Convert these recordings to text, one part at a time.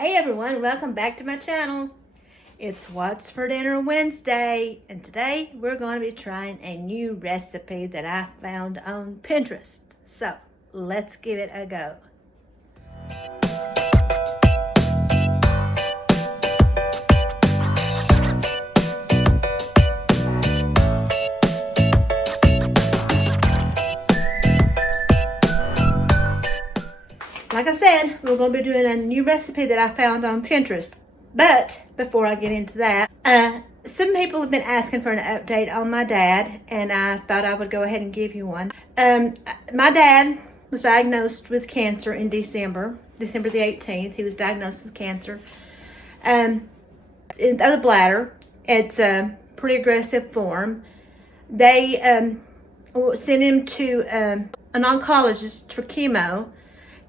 Hey everyone, welcome back to my channel. It's What's for Dinner Wednesday, and today we're going to be trying a new recipe that I found on Pinterest. So let's give it a go. Like I said, we're going to be doing a new recipe that I found on Pinterest. But before I get into that, some people have been asking for an update on my dad, and I thought I would go ahead and give you one. My dad was diagnosed with cancer in December the 18th. He was diagnosed with cancer of the bladder. It's a pretty aggressive form. They sent him to an oncologist for chemo.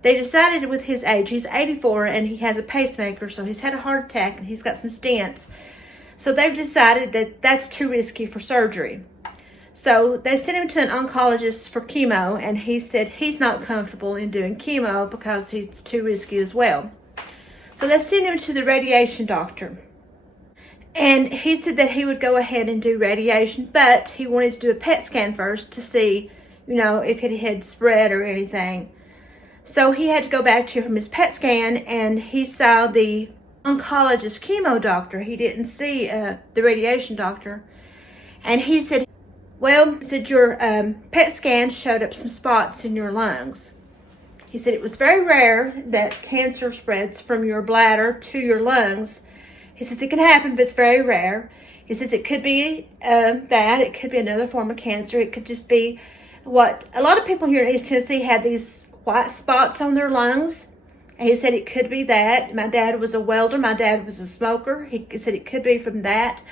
They decided with his age, he's 84 and he has a pacemaker, so he's had a heart attack and he's got some stents. So they've decided that that's too risky for surgery. So they sent him to an oncologist for chemo, and he said he's not comfortable in doing chemo because he's too risky as well. So they sent him to the radiation doctor. And he said that he would go ahead and do radiation, but he wanted to do a PET scan first to see, if it had spread or anything. So he had to go back to his PET scan, and he saw the oncologist chemo doctor. He didn't see the radiation doctor. And he said, your PET scan showed up some spots in your lungs. He said it was very rare that cancer spreads from your bladder to your lungs. He says it can happen, but it's very rare. He says it could be that. It could be another form of cancer. It could just be what a lot of people here in East Tennessee had these white spots on their lungs. And he said it could be that. My dad was a welder. My dad was a smoker. He said it could be from that.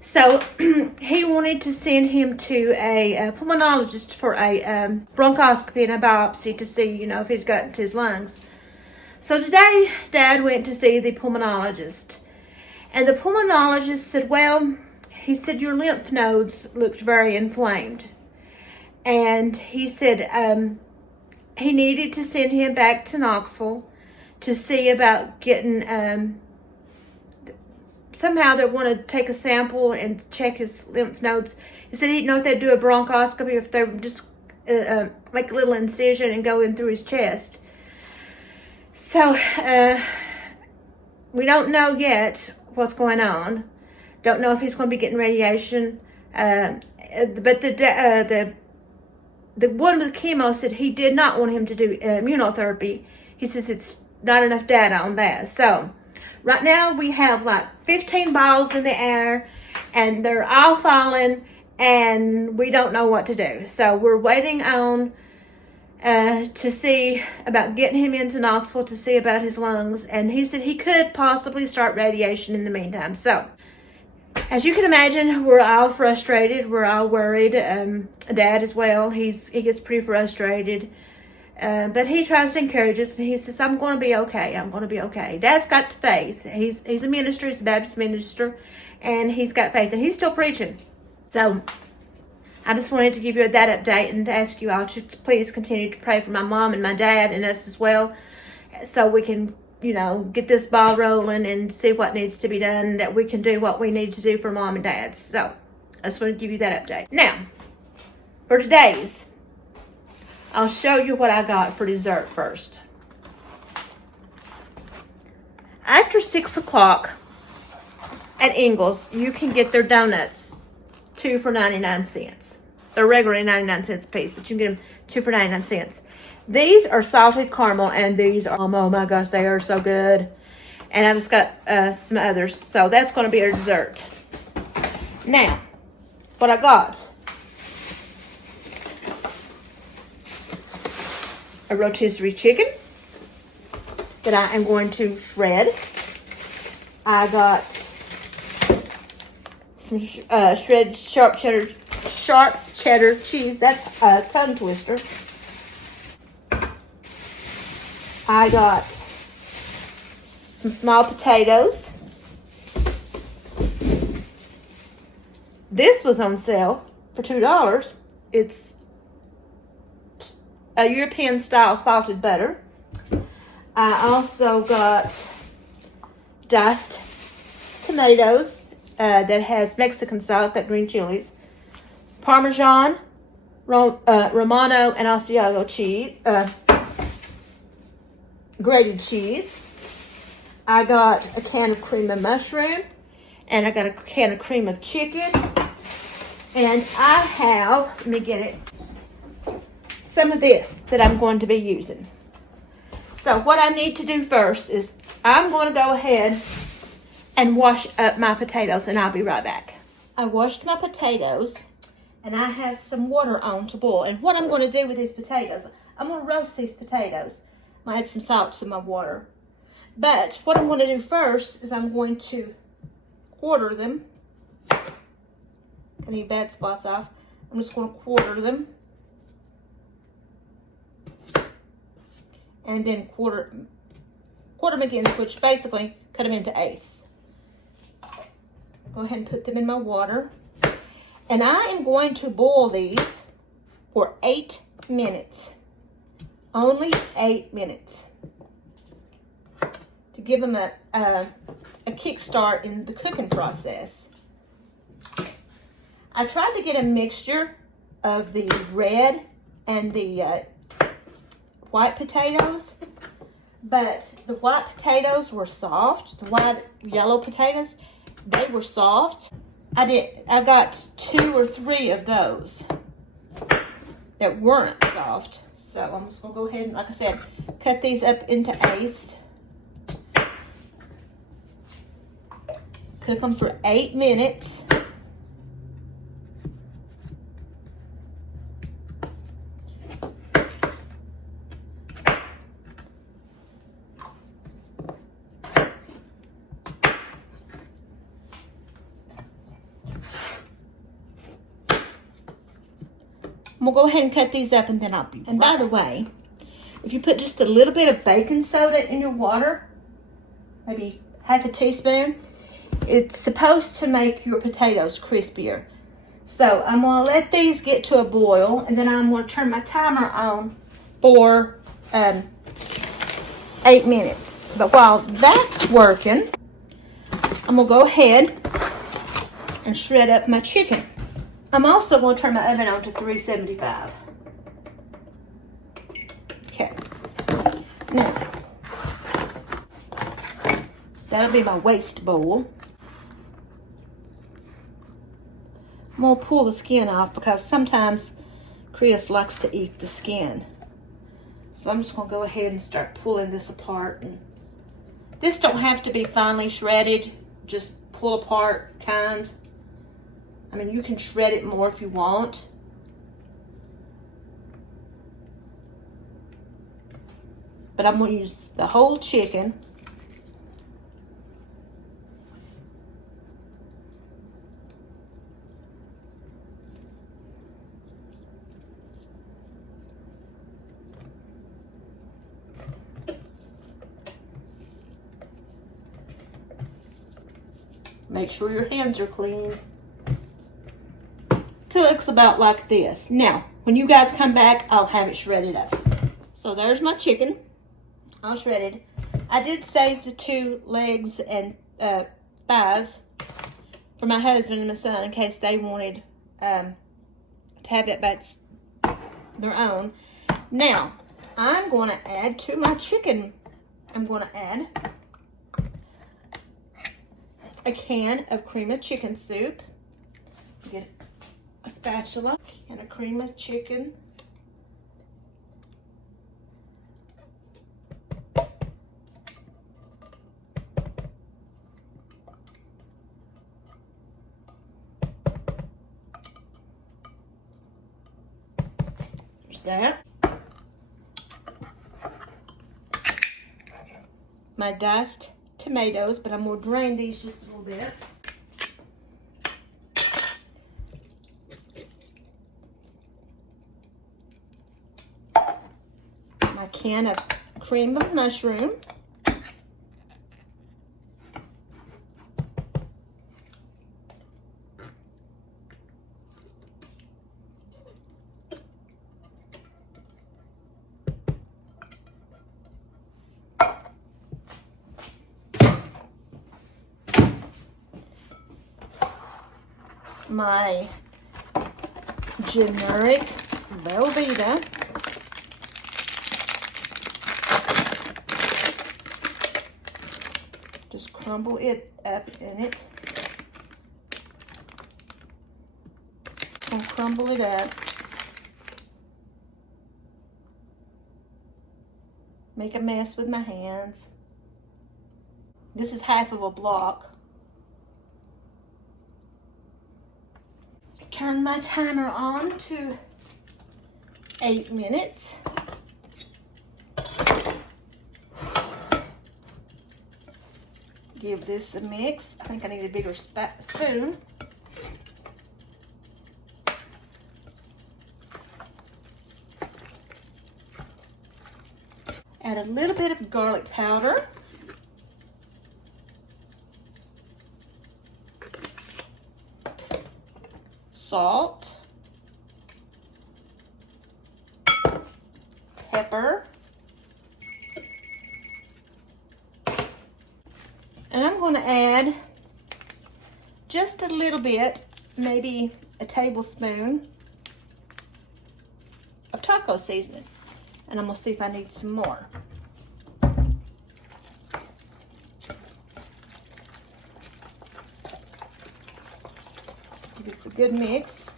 So he wanted to send him to a pulmonologist for a bronchoscopy and a biopsy to see, if it got into his lungs. So today, Dad went to see the pulmonologist. And the pulmonologist said, he said your lymph nodes looked very inflamed. And he said he needed to send him back to Knoxville to see about getting, somehow they want to take a sample and check his lymph nodes. He said he didn't know if they'd do a bronchoscopy, if they would just make a little incision and go in through his chest. So we don't know yet what's going on. Don't know if he's going to be getting radiation. But the one with chemo said he did not want him to do immunotherapy. He says it's not enough data on that. So right now we have like 15 balls in the air, and they're all falling, and we don't know what to do. So we're waiting on to see about getting him into Knoxville to see about his lungs. And he said he could possibly start radiation in the meantime. So as you can imagine, we're all frustrated. We're all worried. Dad as well. He gets pretty frustrated. But he tries to encourage us, and he says, I'm going to be okay. I'm going to be okay. Dad's got faith. He's a minister. He's a Baptist minister, and he's got faith, and he's still preaching. So I just wanted to give you that update and to ask you all to please continue to pray for my mom and my dad and us as well, so we can get this ball rolling and see what needs to be done, that we can do what we need to do for mom and dad. So I just want to give you that update. Now, for today's, I'll show you what I got for dessert first. After 6 o'clock at Ingles, you can get their donuts 2 for 99 cents. They're regularly 99 cents a piece, but you can get them 2 for 99 cents. These are salted caramel, and these are, oh my gosh, they are so good. And I just got some others, so that's going to be our dessert. Now, what I got: a rotisserie chicken that I am going to shred. I got some shredded sharp cheddar cheese. That's a tongue twister. I got some small potatoes. This was on sale for $2. It's a European style salted butter. I also got diced tomatoes that has Mexican style. It's got green chilies, Parmesan, Romano, and Asiago cheese, grated cheese. I got a can of cream of mushroom, and I got a can of cream of chicken, and I have, let me get it, some of this that I'm going to be using. So what I need to do first is I'm going to go ahead and wash up my potatoes, and I'll be right back. I washed my potatoes, and I have some water on to boil. And what I'm going to do with these potatoes, I'm going to roast these potatoes. I'm going to add some salt to my water. But what I'm going to do first is I'm going to quarter them. Any bad spots off. I'm just going to quarter them. And then quarter them again, which basically cut them into eighths. Go ahead and put them in my water. And I am going to boil these for 8 minutes. Only 8 minutes. To give them a kickstart in the cooking process. I tried to get a mixture of the red and the white potatoes, but the white potatoes were soft. The white yellow potatoes, they were soft. I got 2 or 3 of those that weren't soft. So I'm just gonna go ahead and, like I said, cut these up into eighths. Cook them for 8 minutes. I'm gonna go ahead and cut these up, and then I'll be. And by the way, if you put just a little bit of baking soda in your water, maybe half a teaspoon, it's supposed to make your potatoes crispier. So I'm gonna let these get to a boil, and then I'm gonna turn my timer on for 8 minutes. But while that's working, I'm gonna go ahead and shred up my chicken. I'm also going to turn my oven on to 375. Okay. Now, that'll be my waste bowl. I'm going to pull the skin off because sometimes Chris likes to eat the skin. So I'm just going to go ahead and start pulling this apart. And this don't have to be finely shredded, just pull apart kind. I mean, you can shred it more if you want. But I'm going to use the whole chicken. Make sure your hands are clean. Till it looks about like this. Now, when you guys come back, I'll have it shredded up. So there's my chicken, all shredded. I did save the 2 legs and thighs for my husband and my son in case they wanted to have it by their own. Now, I'm going to add to my chicken, I'm going to add a can of cream of chicken soup. Get a spatula and a cream of chicken. There's that. My diced tomatoes, but I'm going to drain these just a little bit. My can of cream of mushroom. my generic Velveeta. Just crumble it up in it. And crumble it up. Make a mess with my hands. This is half of a block. Turn my timer on to 8 minutes. Give this a mix. I think I need a bigger spoon. Add a little bit of garlic powder. Salt. Pepper. And I'm going to add just a little bit, maybe a tablespoon of taco seasoning. And I'm going to see if I need some more. Give this a good mix.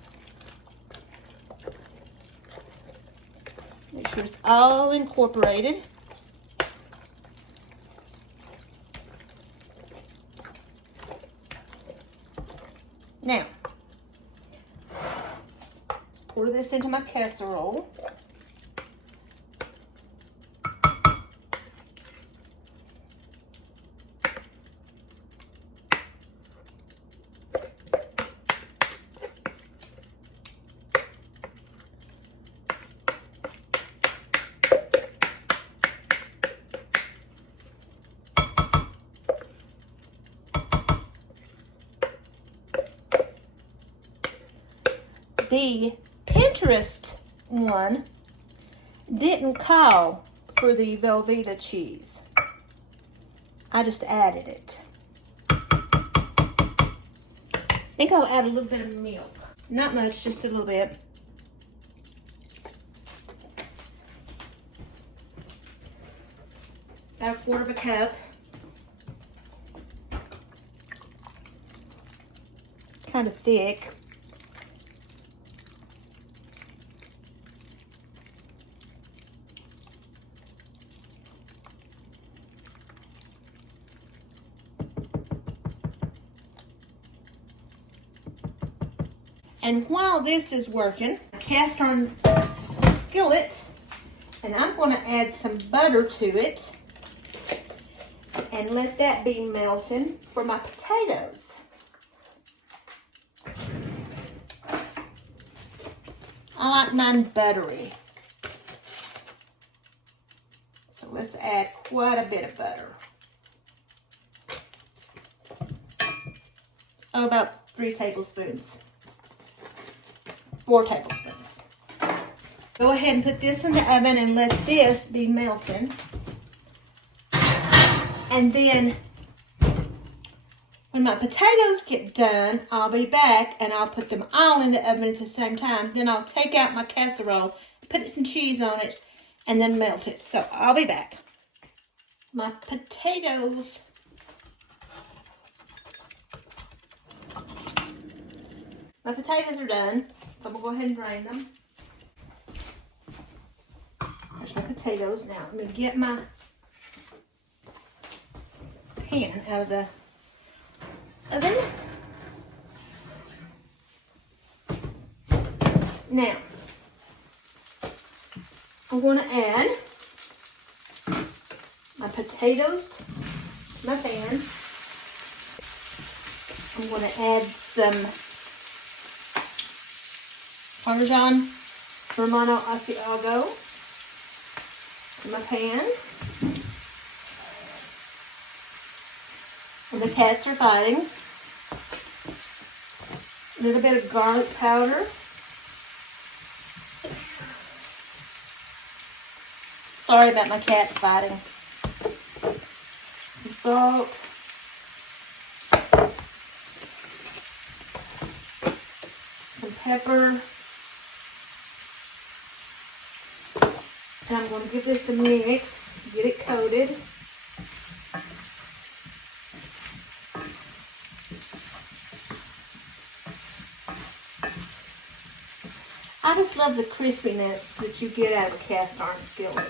Make sure it's all incorporated. Now, let's pour this into my casserole. The Pinterest one didn't call for the Velveeta cheese. I just added it. I think I'll add a little bit of milk. Not much, just a little bit. About 1/4 cup. Kind of thick. And while this is working, cast iron skillet, and I'm going to add some butter to it and let that be melting for my potatoes. I like mine buttery. So let's add quite a bit of butter. Oh, about 3 tablespoons. 4 tablespoons. Go ahead and put this in the oven and let this be melting. And then when my potatoes get done, I'll be back and I'll put them all in the oven at the same time. Then I'll take out my casserole, put some cheese on it, and then melt it. So I'll be back. My potatoes are done. So I'm going to go ahead and drain them. There's my potatoes. Now, let me get my pan out of the oven. Now, I'm going to add my potatoes to my pan. I'm going to add some Parmesan Romano Asiago to my pan. And the cats are fighting. A little bit of garlic powder. Sorry about my cats fighting. Some salt. pepper. And I'm going to give this a mix, get it coated. I just love the crispiness that you get out of a cast iron skillet.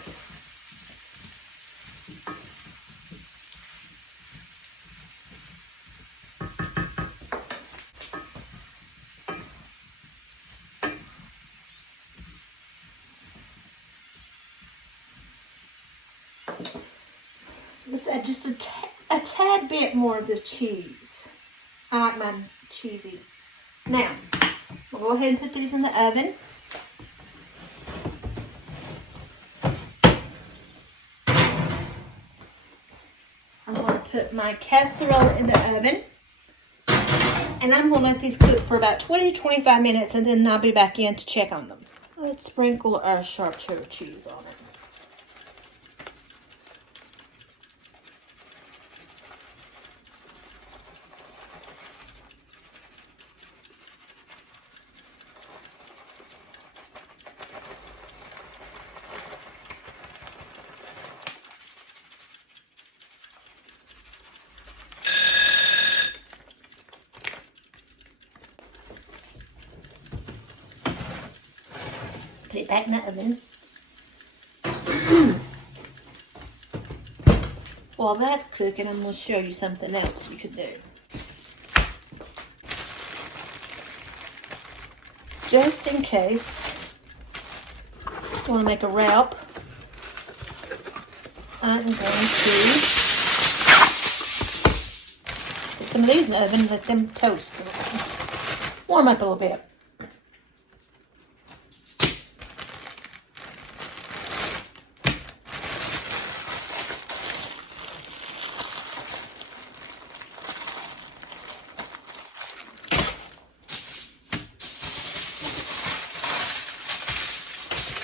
Let's add just a tad bit more of the cheese. I like mine cheesy. Now, we'll go ahead and put these in the oven. I'm going to put my casserole in the oven. And I'm going to let these cook for about 20 to 25 minutes, and then I'll be back in to check on them. Let's sprinkle our sharp cheddar cheese on it. Put it back in the oven. While that's cooking, I'm going to show you something else you could do. Just in case you want to make a wrap, I'm going to put some of these in the oven and let them toast. Warm up a little bit.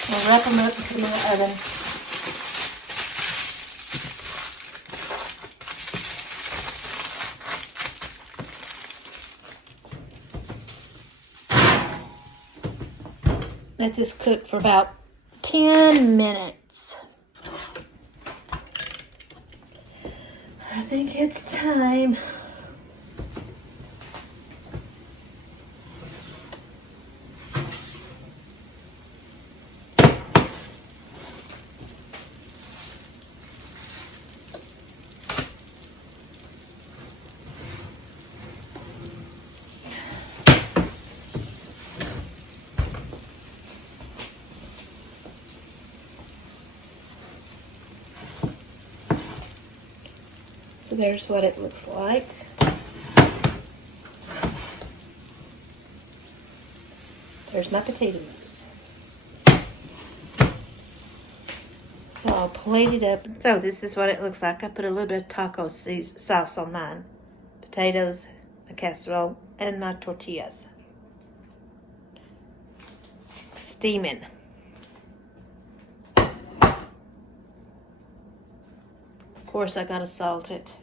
I'll wrap them up and put them in the oven. Let this cook for about 10 minutes. I think it's time. So there's what it looks like. There's my potatoes. So I'll plate it up. So this is what it looks like. I put a little bit of taco sauce on mine. Potatoes, a casserole, and my tortillas. Steaming. Of course, I gotta salt it.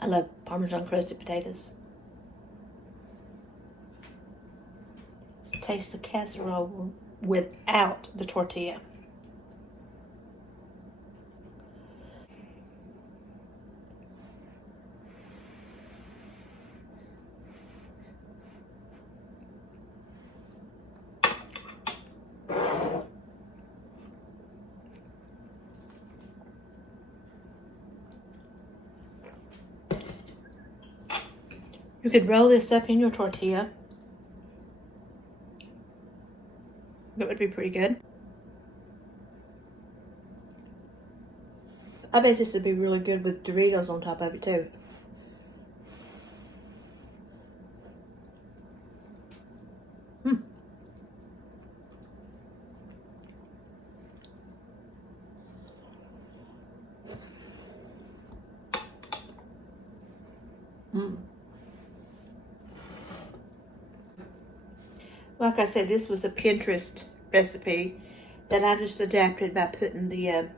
I love Parmesan crusted potatoes. Let's taste the casserole without the tortilla. You could roll this up in your tortilla. That would be pretty good. I bet this would be really good with Doritos on top of it too. Like I said, this was a Pinterest recipe that I just adapted by putting the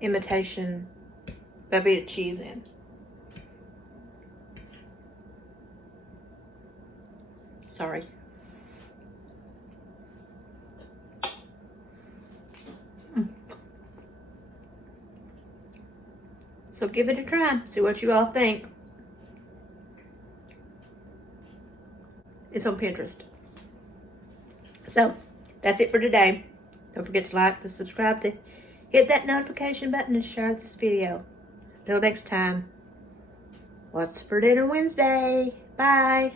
imitation Velveeta cheese in. Sorry. So give it a try. See what you all think. It's on Pinterest. So that's it for today. Don't forget to like, to subscribe, to hit that notification button, and share this video. Till next time. What's for dinner Wednesday? Bye.